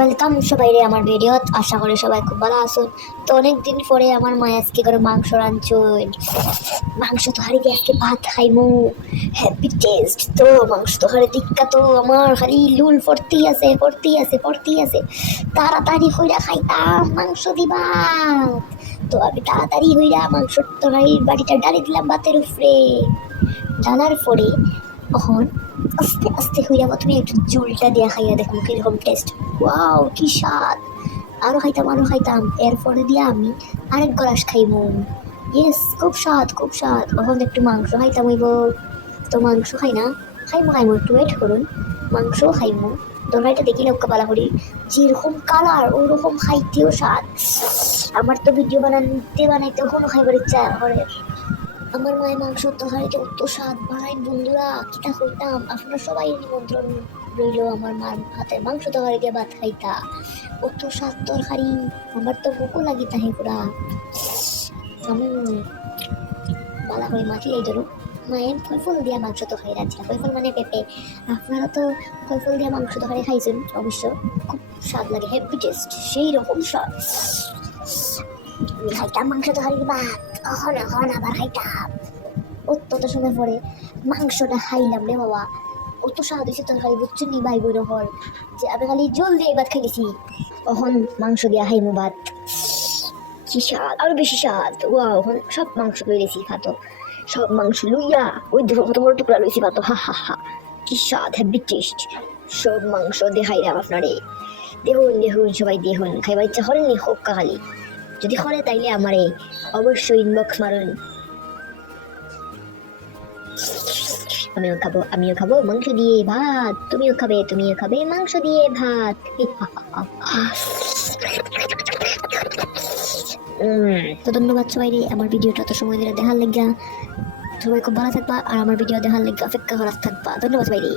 Welcome সবাই রে আমার ভিডিও। আশা করি সবাই খুব ভালো আছো। তো অনেকদিন পরে আমার মা আজকে করে মাংস রাঁধছই। মাংস তো হারিয়ে আজকে ভাত খাইমু, হ্যাপি টেস্ট। তো মাংস তো হারে টিক্কা তো আমার খালি লুল পড়তেই আছে। তাড়াতাড়ি হইরা খাইতাম মাংস দিবা। তো আমি তাড়াতাড়ি হইরা মাংস তরকারির বাটিটা ডালি দিলাম ভাতের উপরে। ডালার পরে তখন আস্তে আস্তে হইয়া তুমি একটু ঝোলটা দিয়া খাইয়া দেখুন কিরকম টেস্ট। ওয়াও কি স্বাদ! আরো খাইতাম এরপরে দিয়া আমি আরেক গ্লাস খাইমু। ইয়েস, খুব স্বাদ। এখন একটু মাংস খাইতাম হইব। তো মাংস খাই না, খাইমু একটু ওয়েট করুন। মাংস খাইমু, তরকারিটা দেখি লোক পালা করি যেরকম কালার ওরকম খাইতেও স্বাদ। আমার তো ভিডিও বানাইতে কখনো খাইবার ইচ্ছা করে। আমার মায়ের মাংস তরকারিতে অত স্বাদ বানাই বন্ধুরা, কিতা কইতাম। আপনারা সবাই নিমন্ত্রণ রইল আমার মার হাতে মাংস তরকারি দিয়ে ভাত খাইতা। অত স্বাদ তরকারি, আমার তো ভুকও লাগি তাহে পুরা। আমি বালা করে মাটি এই ধরো মায়ের ফল দিয়া মাংস তরকারি রাঁধছিলাম। ফল মানে পেঁপে। আপনারা তো ফল দিয়া মাংস তরকারি খাইছেন অবশ্য, খুব স্বাদ লাগে, হেভি টেস্ট, সেই রকম স্বাদ। আমি খাইতাম মাংস তরকারি ভাত, এখন আবার খাইতাম। অত সময় পরে মাংসটা খাইলাম রে বাবা, অত স্বাদ হয়েছে তরকারি বুঝছো নি ভাই বোন হল, যে আমি খালি জল দিয়ে ভাত খাইছি। তখন মাংস দিয়া খাইমু ভাত, কি স্বাদ, আরো বেশি স্বাদ। ওয়াও, এখন সব মাংস লইছি খাতো, সব মাংস লইয়া ওই দেখো কত বড় টুকরা লইছি ভাত। হা, কি স্বাদ, হ্যাপি টেস্ট। সব মাংস দেখাইলাম আপনারে, দেখুন সবাই দেখুন। খাইবার ইচ্ছা করেন নি হোক খালি, যদি করে তাইলে আমারে অবশ্যই ইনবক্স মারুন। আমিও খাবো মাংস দিয়ে ভাত, তুমিও খাবে মাংস দিয়ে ভাত। তো ধন্যবাদ সবাই রে আমার ভিডিওটা তো সময় ধরে দেখার লাগিয়া। সবাই খুব ভালো থাকবা আর আমার ভিডিও দেখার লাগিয়া অপেক্ষা করার থাকবা। ধন্যবাদ সবাই রে।